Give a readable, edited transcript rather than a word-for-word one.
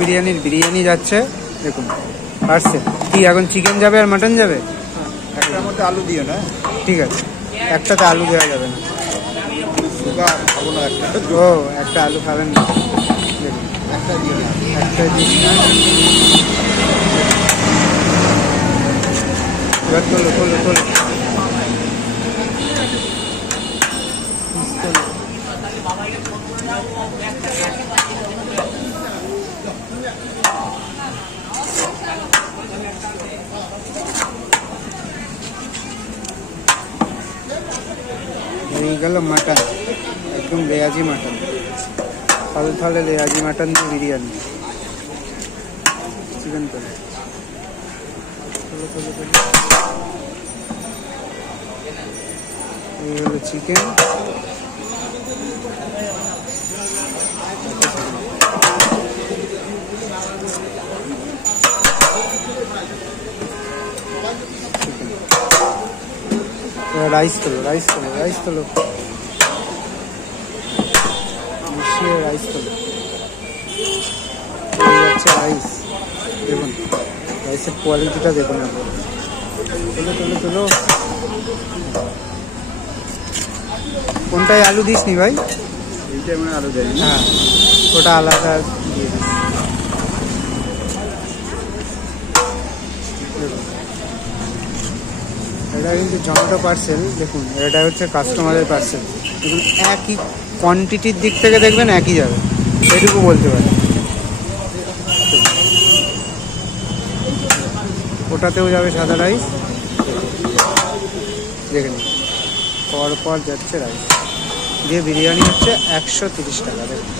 বিরিয়ানির বিরিয়ানি যাচ্ছে দেখুন পার্সেল। কি এখন চিকেন যাবে আর মাটন যাবে? একটার মধ্যে আলু দিও না। ঠিক আছে, একটাতে আলু দেওয়া যাবে না। সুগার খাবো না একটা। ও একটা আলু খাবেন না, দেখুন একটা দিও না। একটা দিস না। এবার তোলো তোলো তোলো। হয়ে গেল মাটন, একদম লেয়াজি মাটন, থালে থালে লেয়াজি মাটন দিয়ে বিরিয়ানি। চিকেন তোলো তোলো তোলো তোলো। এই হলো চিকেন। রাইস তোলো রাইস তোলো রাইস তোলো, মিশিয়ে রাইস তোলো। হচ্ছে রাইস, দেখুন রাইসের কোয়ালিটিটা দেখুন আপনি। তোলো তোলো তোলো। কোনটায় আলু দিস নি ভাই? এইটাই মানে আলু দেয়। হ্যাঁ, ওটা আলাদা দিয়ে দিস। এটা কিন্তু জমেটো পার্সেল, দেখুন এটা হচ্ছে কাস্টমারের পার্সেল। দেখুন একই কোয়ান্টিটির দিক থেকে দেখবেন একই যাবে, এটুকু বলতে পারি। ওটাতেও যাবে সাদা রাইস, দেখে নিন পর পর যাচ্ছে রাইস দিয়ে। বিরিয়ানি হচ্ছে 130 টাকা। দেখুন